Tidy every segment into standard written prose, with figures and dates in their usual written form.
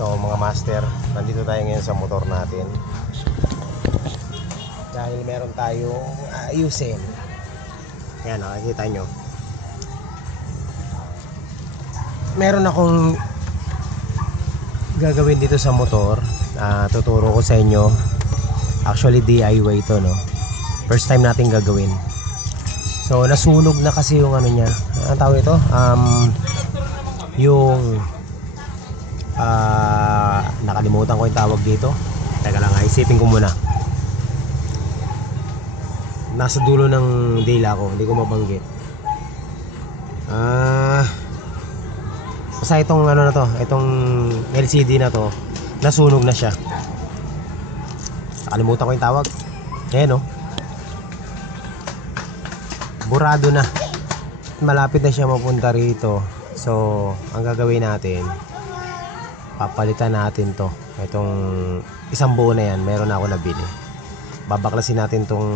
So mga master, nandito tayo ngayon sa motor natin dahil meron tayong ayusin. Yan, nakikita nyo, meron akong gagawin dito sa motor. Tuturo ko sa inyo. Actually DIY to, no? First time natin gagawin. So nasunog na kasi yung ano niya. Ang tawag ito? Yung nakalimutan ko yung tawag dito. Teka lang, isipin ko muna. Nasa dulo ng dila ko, hindi ko mabanggit. Basta itong ano na to, itong LCD na to, nasunog na siya. Nakalimutan ko yung tawag. Ayan, no? Burado na. Malapit na siya mapunta rito. So ang gagawin natin, papalitan natin to. Itong isang buo na yan, meron na ako nabili. Babaklasin natin tong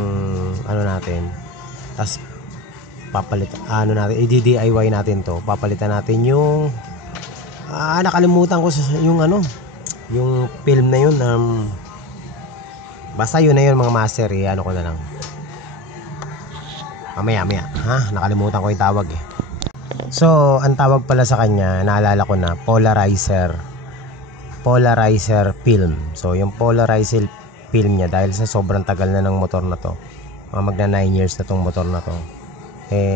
ano natin, tapos papalitan, ano natin, i-DIY natin to. Papalitan natin yung nakalimutan ko yung ano, yung film na yun. Basta yun na yun mga master, ano ko na lang mamaya, ha? Nakalimutan ko yung tawag eh. So ang tawag pala sa kanya, naalala ko na, polarizer film. So yung polarizer film niya, dahil sa sobrang tagal na ng motor na to, magna 9 years na tong motor na to,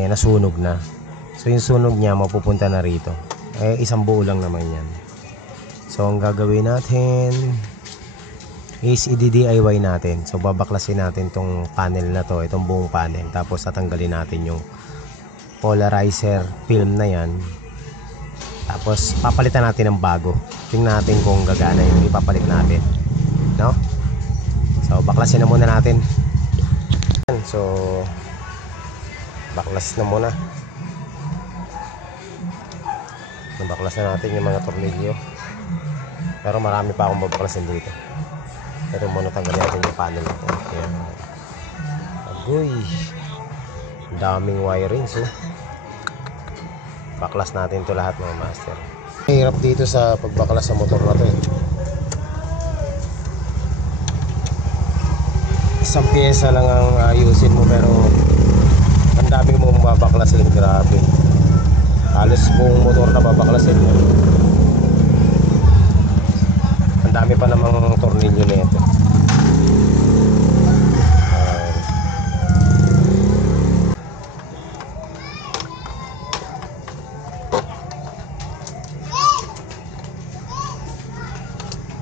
nasunog na. So yung sunog niya mapupunta na rito. Isang buo lang naman yan. So ang gagawin natin is i-DIY natin. So babaklasin natin tong panel na to, itong buong panel, tapos tatanggalin natin yung polarizer film na yan, tapos papalitan natin ng bago. Tingnan natin kung gagana yung ipapalit natin, no? So baklasin na muna natin. So baklas na muna. Nabaklas na natin yung mga tornilyo, pero marami pa akong babaklasin dito. Pero muna tanggalin natin yung panel natin. Ayan. Agoy, daming wiring. So baklas natin to lahat mga master. Hirap dito sa pagbaklas sa motor na to eh. Isang pyesa lang ang ayusin mo, pero ang dami mong babaklasin. Grabe, halos buong motor na babaklasin mo. Ang dami pa namang tornilyo nito.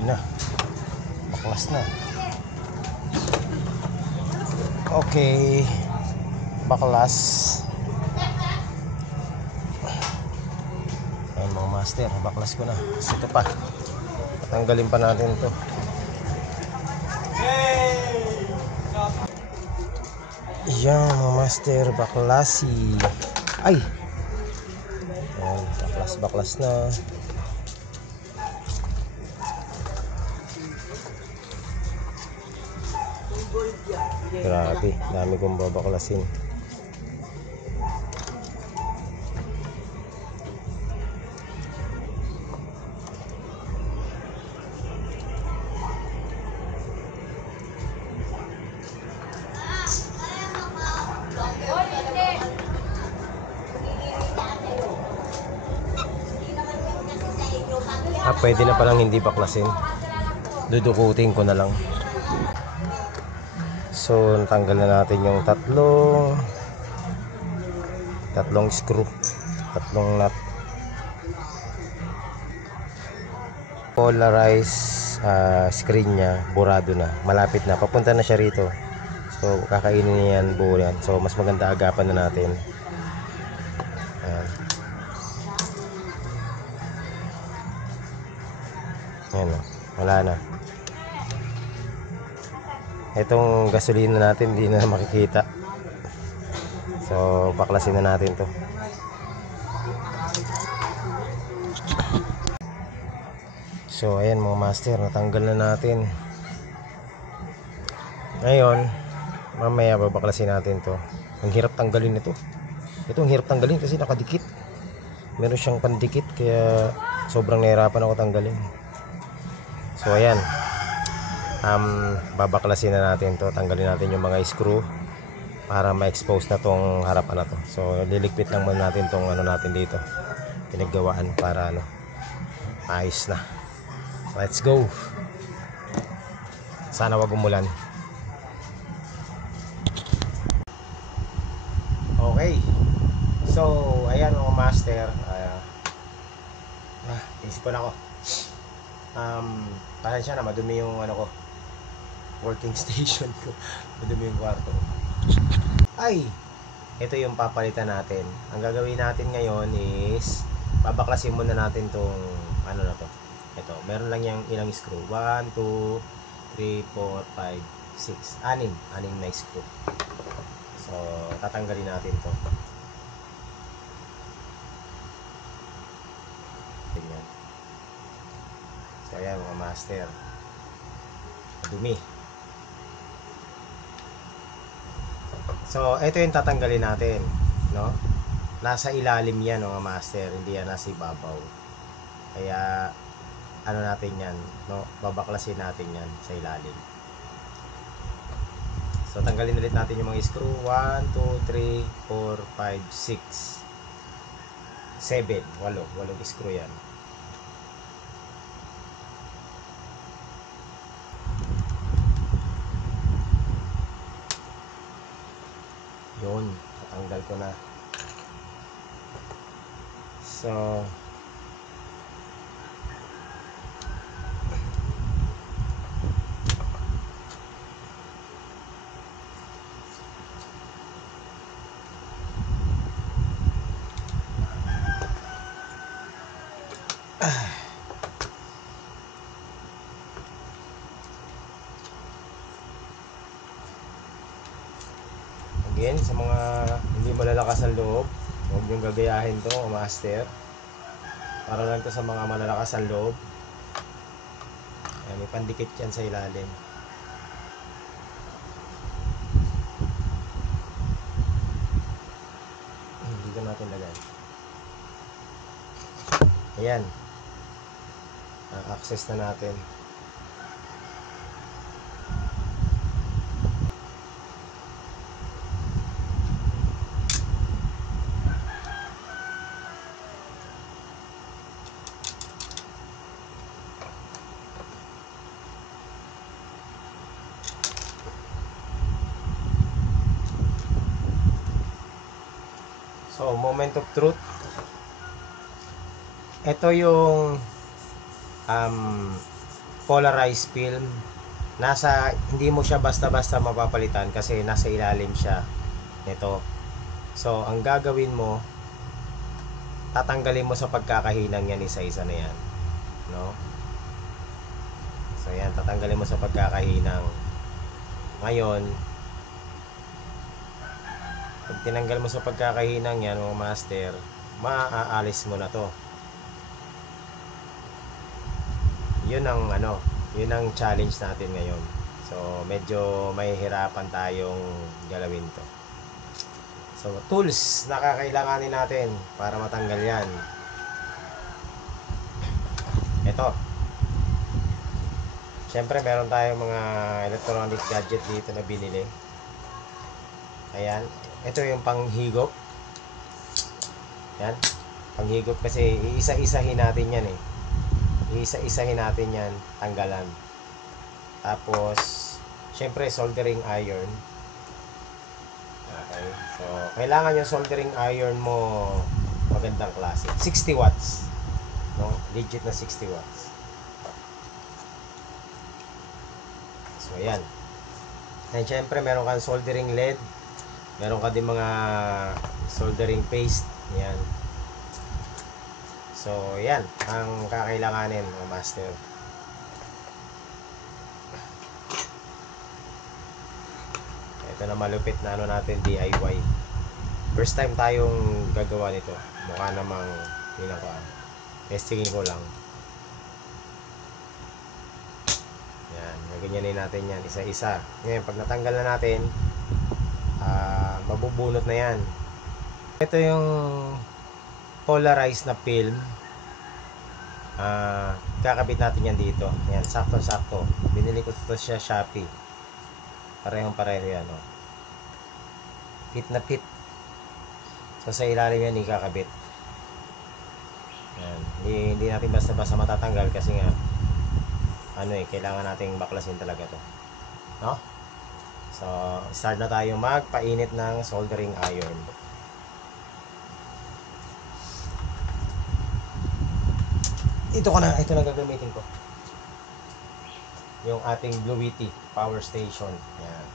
Na, baklas na. Okay, baklas. Ayan mga master, baklas ko na. Ito pa, patanggalin pa natin to. Yan mga master, baklasi. Ay, ayan, baklas na. Grabe, dami kong babaklasin. Pwede na palang hindi baklasin. Dudukutin ko na lang. So natanggal na natin yung tatlong screw, tatlong nut. Polarized screen nya burado na, malapit na, papunta na siya rito. So kakainin niya yan, buo yan. So mas maganda agapan na natin. Ayan, wala na. Itong gasolina natin hindi na makikita. So baklasin na natin to. So ayan mga master, natanggal na natin. Ngayon mamaya babaklasin natin to. Ang hirap tanggalin ito. Ito ang hirap tanggalin kasi nakadikit. Meron siyang pandikit, kaya sobrang nahirapan ako tanggalin. So ayan, babaklasin na natin to, tanggalin natin yung mga screw para ma-expose na tong harapan na to. So lilikpit lang muna natin tong ano natin dito, pinaggawaan, para ano, ayos na. Let's go. Sana wag umulan. Okay. So ayan mga master, isip ko na ako. Pasensya na, madumi yung ano ko, working station ko. Madumi yung kwarto ko. Ay, ito yung papalitan natin. Ang gagawin natin ngayon is babaklasin muna natin tong ano na to. Ito, meron lang yung ilang screw. 1, 2, 3, 4, 5, 6, 6 na screw. So tatanggalin natin to. Ganyan. So ayan mga master, dumi. So ito yung tatanggalin natin, no? Nasa ilalim yan mga master, hindi yan nasa ibabaw. Kaya ano natin yan, no? Babaklasin natin yan sa ilalim. So tanggalin ulit natin yung mga screw. 1, 2, 3, 4, 5, 6, 7, 8 screw yan. Yun, tatanggal ko na. So again, sa mga hindi malalakas ang loob, huwag niyong gagayahin to mga master. Para lang to sa mga malalakas ang loob. Ayan, may pandikit yan sa ilalim. Dito natin lagay. Ayan, access na natin. So, moment of truth. Ito yung polarized film. Hindi mo siya basta-basta mapapalitan kasi nasa ilalim siya nito. So, ang gagawin mo, tatanggalin mo sa pagkakahinang yan, isa-isa na yan, no? So, yan, tatanggalin mo sa pagkakahinang. Ngayon, pag tinanggal mo sa pagkakahinang yan mga master, maaalis mo na to. Yun ang ano, yun ang challenge natin ngayon. So medyo mahihirapan tayong galawin to. So tools na kakailanganin natin para matanggal yan. Ito, syempre meron tayong mga electronic gadget dito na binili. Ayan, ito yung panghigop. Yan, panghigop kasi iisa-isahin natin yan eh. Iisa-isahin natin yan, tanggalan. Tapos, syempre soldering iron. Okay, so kailangan yung soldering iron mo magandang klase. 60 watts. No? Legit na 60 watts. So, ayan. And syempre, meron kang soldering lead. Meron ka din mga soldering paste. Yan. So, yan ang kakailanganin mga master. Ito na malupit na ano natin, DIY. First time tayong gagawa nito. Mukha namang pinakuan. Testingin ko lang. Yan, gaganyanin natin yan isa-isa. Ngayon, pag natanggal na natin, mabubunot na yan. Ito yung polarized na film. Kakabit natin yan dito. Yan, sakto-sakto. Binili ko ito sa Shopee. Parehong pareho yan, oh. Fit na fit. So sa ilalim yan ikakabit. Yan. Hindi natin basta-basta matatanggal kasi nga kailangan nating baklasin talaga to, no? So start na tayo magpainit ng soldering iron. Ito na gagamitin ko. Yung ating Bluetti power station. Yan.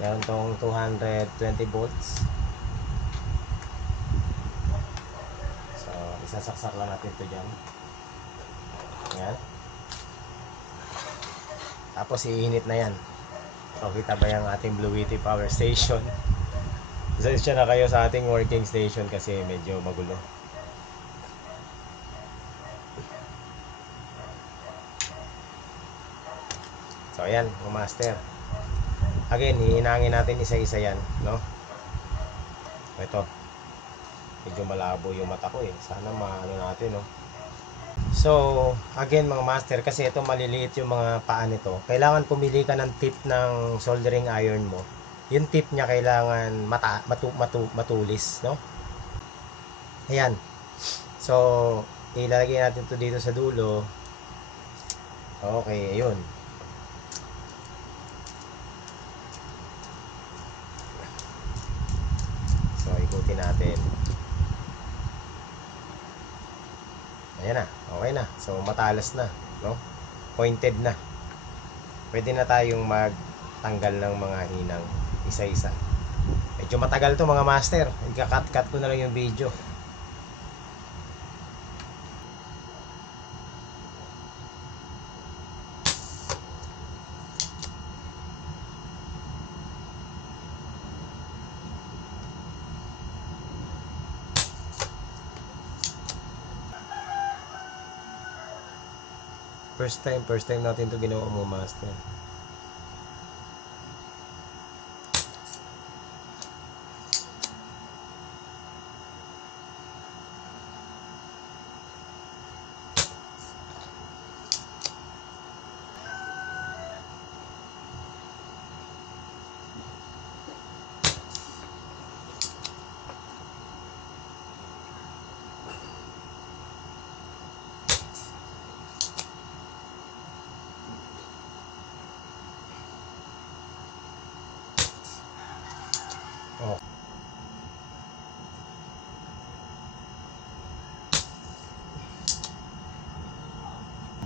Meron tong 220 volts. So, isasaksak lang natin ito dyan. Yan. Tapos, iinit na yan. So, kita ba yung ating Bluetti power station? Isa na kayo sa ating working station kasi medyo magulo. So, ayan, mga master. Again, hihinangin natin isa-isa yan, no? Ito. Medyo malabo yung mata ko eh. Sana maano natin, no? So, again mga master, kasi ito maliliit yung mga paa nito. Kailangan pumili ka ng tip ng soldering iron mo. Yung tip niya kailangan matulis, no? Ayan. So, ilalagay natin to dito sa dulo. Okay, ayun. So, ikutin natin. Ayan na, okay na. So, matalas na, no? Pointed na. Pwede na tayong magtanggal ng mga hinang isa-isa. Medyo matagal to mga master. Ika-cut ko na lang yung video. First time natin to ginawa mo master. Oh.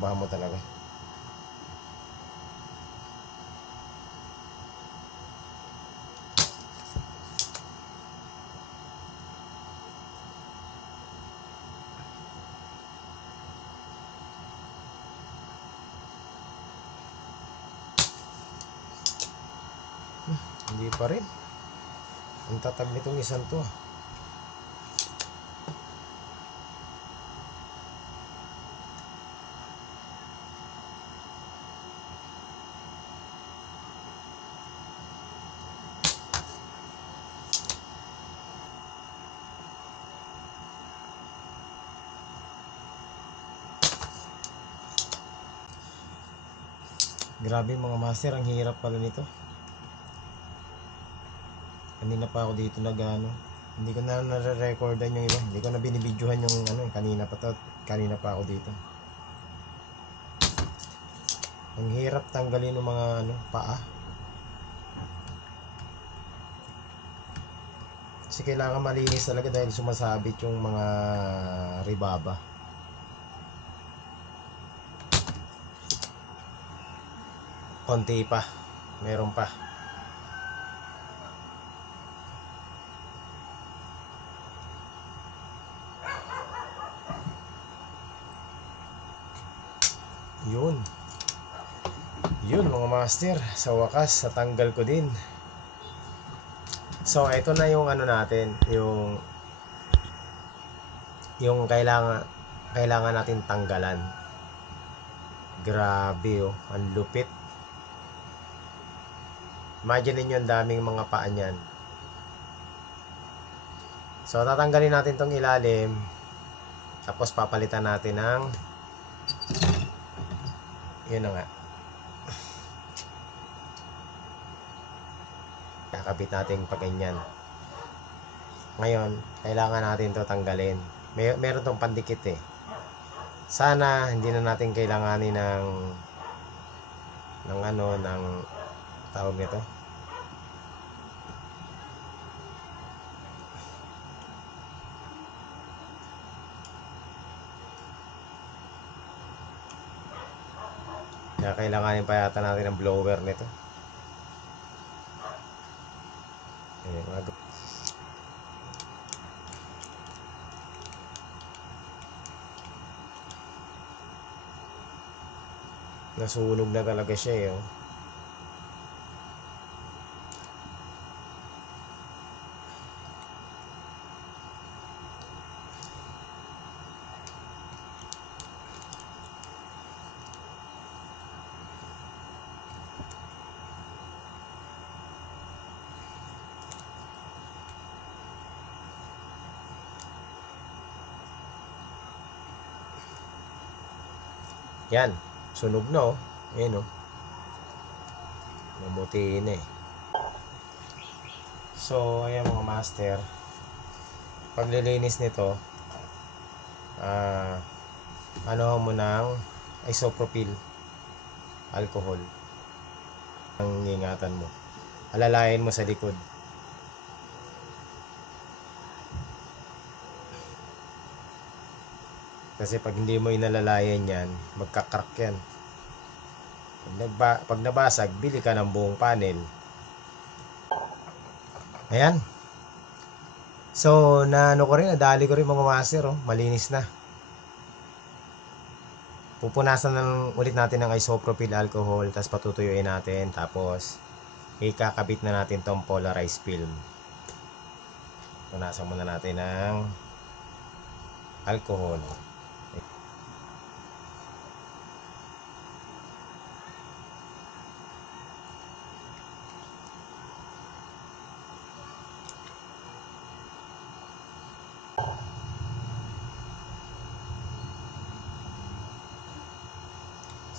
Bahan mo talaga. Hindi pa rin. Ang tatag nitong isang to. Grabe mga master, ang hirap pala nito. Kanina pa ako dito hindi ko na nare-recordan yung iba. Hindi ko na binibidyohan yung kanina pa ako dito. Ang hirap tanggalin ng mga paa. Kasi kailangan malinis talaga dahil sumasabit yung mga ribaba. Konti pa. Meron pa. Yun mga master, sa wakas natanggal ko din. So ito na yung natin, yung kailangan natin tanggalan. Grabe ang lupit. Imagine niyo ang daming mga paa niyan. So tatanggalin natin tong ilalim. Tapos papalitan natin ng yun na nga. Kakabit natin pag ganyan. Ngayon, kailangan natin to tanggalin. Meron tong pandikit eh. Sana hindi na natin kailanganin ng tawag nito. Kaya kailanganin pa yata natin ng blower nito. Nasunog na talaga siya eh. Oh. Yan, sunog na oh. Ayan oh. Mamutiin eh. So, ayan mga master. Paglilinis nito, ano mo ng isopropyl alcohol. Ang ingatan mo. Alalayan mo sa likod. Kasi pag hindi mo inalalayan yan, magkakrak yan. Pag nabasag, bili ka ng buong panel. Ayan. So, nadali ko rin mga master, oh. Malinis na. Pupunasan ulit natin ng isopropyl alcohol, tapos patutuyuin natin, tapos ikakabit na natin tong polarized film. Punasan muna natin ng alcohol.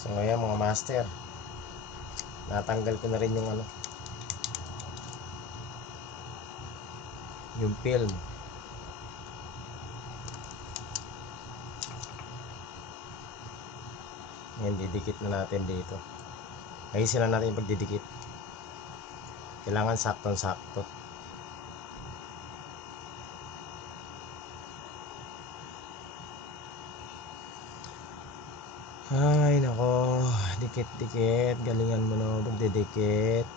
So ayan mga master, natanggal ko na rin yung film. Ayan, didikit na natin dito. Ayusin na natin yung pagdidikit. Kailangan saktong-sakto. Ay nako, dikit-dikit. Galingan mo na pagdidikit.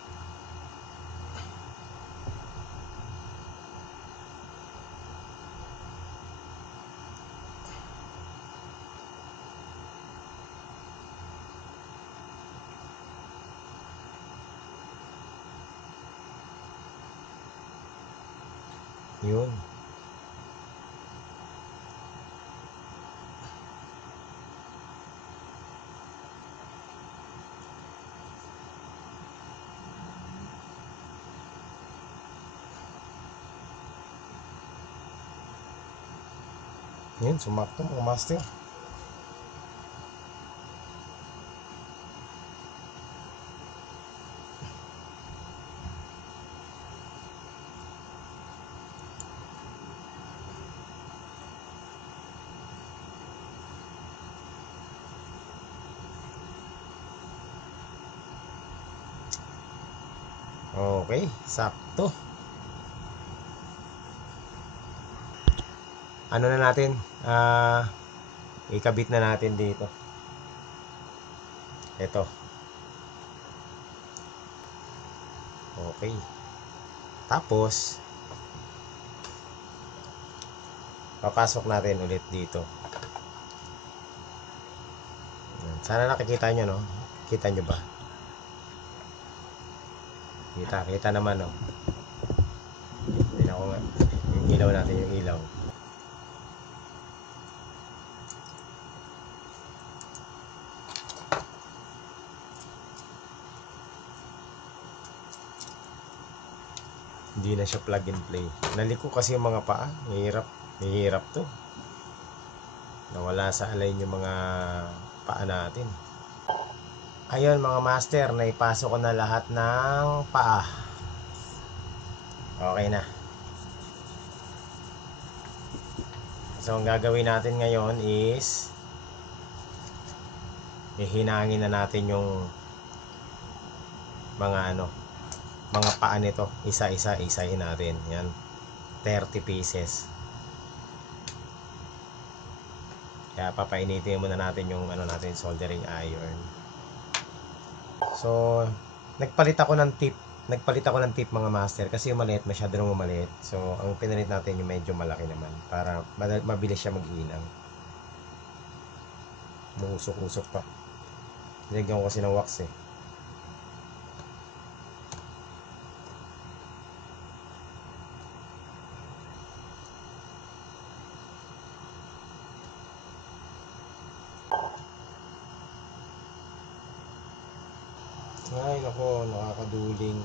Yun. Yun, sumakto mga master. Okay, sakto. Ano na natin? Ikabit na natin dito. Ito. Okay. Tapos, papasok natin ulit dito. Sana nakikita nyo, no? Kita nyo ba? Kita naman, no? Tingnan ko nga. Yung ilaw natin, yung ilaw. Hindi na siya plug and play. Naliko kasi yung mga paa. Mahirap to. Nawala sa align yung mga paa natin. Ayun mga master, naipasok ko na lahat ng paa. Okay na. So ang gagawin natin ngayon is ihinangin na natin yung mga mga paa nito. Isa-isa, isahin natin. Yan. 30 pieces. Kaya papainitin muna natin yung natin, soldering iron. So, nagpalit ako ng tip. Nagpalit ako ng tip mga master kasi yung maliit, masyado nang maliit. So, ang pinalit natin yung medyo malaki naman para mabilis siya mag-inang. Muusok-usok pa. Nilagyan ko kasi ng wax eh. Ay, nako, nakakaduling.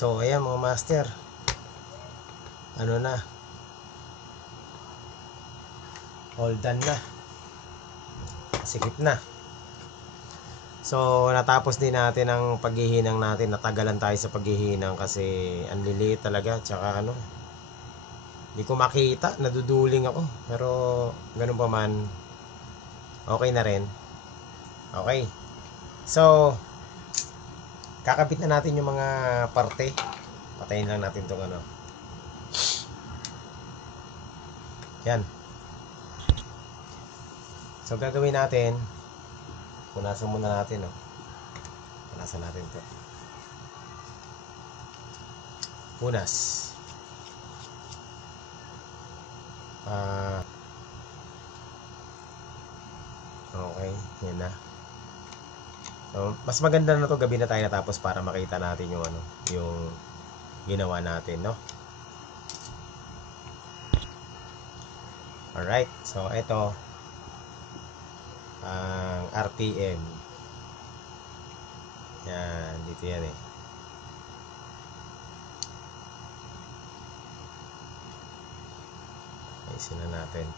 So, ayan mga master. Ano na? All done na. Sikip na. So, natapos din natin ang paghihinang natin. Natagalan tayo sa paghihinang kasi ang liliit talaga. Tsaka hindi ko makita. Naduduling ako. Pero, ganun pa man, okay na rin. Okay. So, kakabit na natin yung mga parte. Patayin lang natin itong Yan. So, gagawin natin, punasan muna natin, punasan natin to. Punas. Okay, yan na. So, mas maganda na to gabi na tayo natapos para makita natin yung yung ginawa natin, no? Alright, so ito ang RPM. Yan, dito yan eh. Ayusin na natin.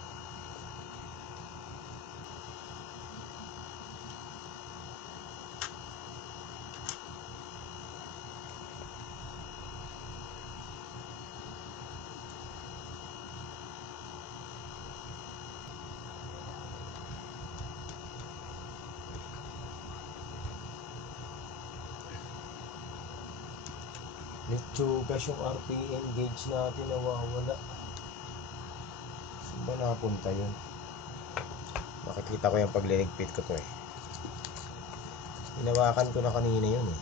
Litsugas yung RPM gauge natin, nawawala. Saan ba napunta yun? Nakikita ko yung pagliligpit ko to eh. Hinawakan ko na kanina yun eh.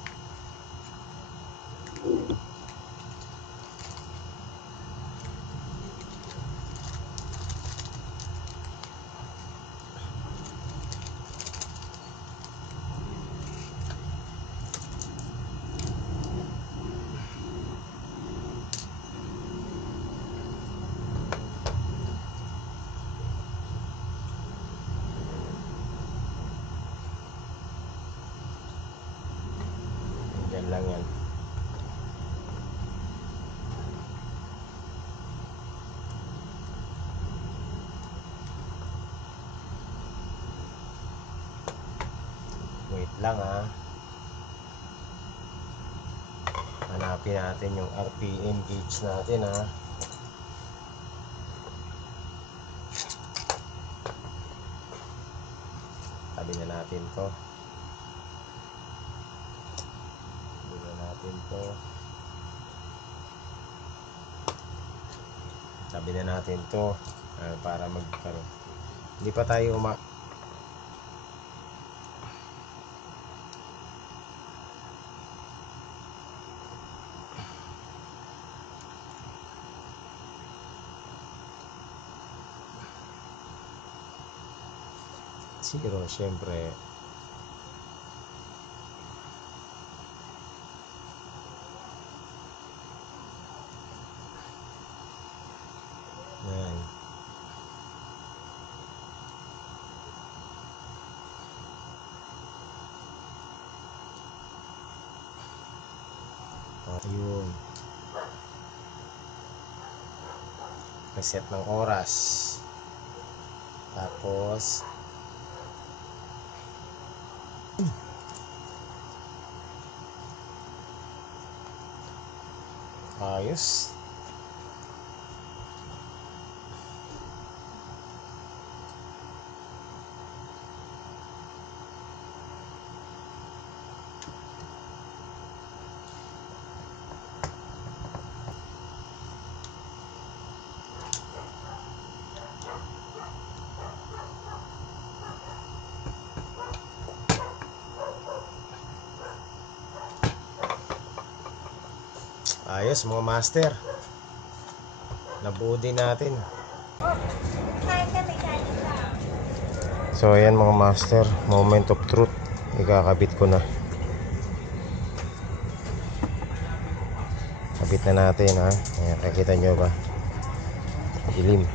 Yan lang yan. Wait lang ha. Hanapin natin yung RPM gauge natin ha. Tabi na natin to. Tabi na natin to. Tabi na natin to. Para magkaroon. Hindi pa tayo 0, syempre. Yan. Ayun. Reset ng oras. Tapos ayos. Ayos mga master. Nabuo din natin. So ayan mga master, moment of truth. Ikakabit ko na. Kabit na natin ha. Ayan, nakikita nyo ba? Dilim.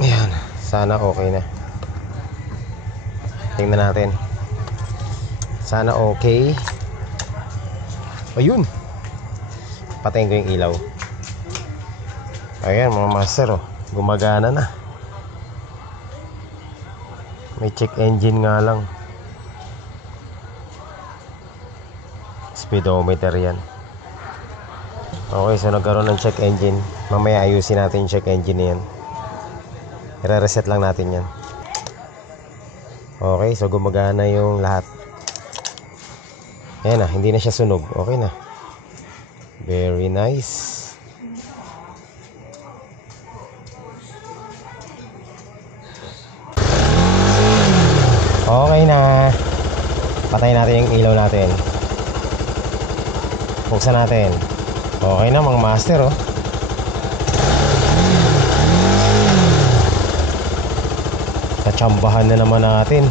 Ayan, sana okay na. Tingnan natin. Sana okay. Ayun. Patayin ko yung ilaw. Ayan mga master, oh, gumagana na. May check engine nga lang. Speedometer yan. Okay, so nagkaroon ng check engine. Mamaya ayusin natin yung check engine na yan. I-reset lang natin yan. Okay, so gumagana yung lahat. Ayan na, hindi na siya sunog. Okay na. Very nice. Okay na. Patayin natin yung ilaw natin. Buksan natin. Okay na mga master, oh. Natsambahan na naman natin.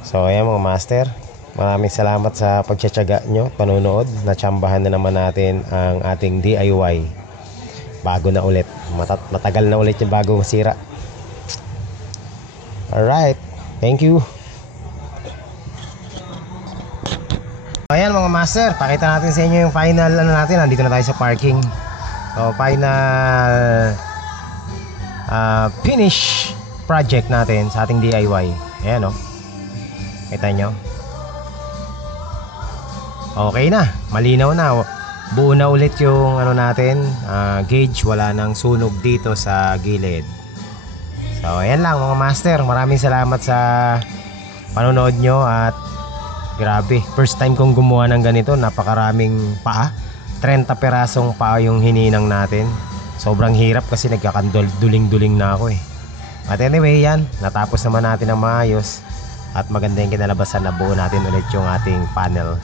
So ayan mga master, maraming salamat sa pagtsatsaga nyo, panonood. Natsambahan na naman natin ang ating DIY. Bago na ulit. Matagal na ulit yung bago masira. Alright, thank you. Ayan mga master, pakita natin sa inyo yung final ano natin. Nandito na tayo sa parking. So final finish project natin sa ating DIY. Ayan o, kita nyo. Okay na, malinaw na. Buo na ulit yung ano natin, gauge. Wala nang sunog dito sa gilid. So ayan lang mga master, maraming salamat sa panonood nyo. At grabe, first time kong gumawa ng ganito. Napakaraming paa, 30 perasong paa yung hininang natin. Sobrang hirap kasi nagkakanduling-duling na ako eh. But anyway, yan, natapos naman natin ng maayos. At maganda yung kinalabasan, na buo natin ulit yung ating panel.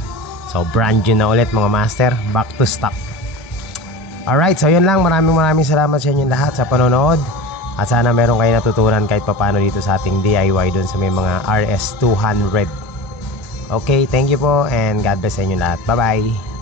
So brand new na ulit mga master, back to stock. Alright, so yun lang, maraming salamat sa inyo lahat sa panonood. At sana meron kayo natutunan kahit papano dito sa ating DIY dun sa may mga RS200. Okay, thank you po and God bless sa inyo lahat. Bye bye.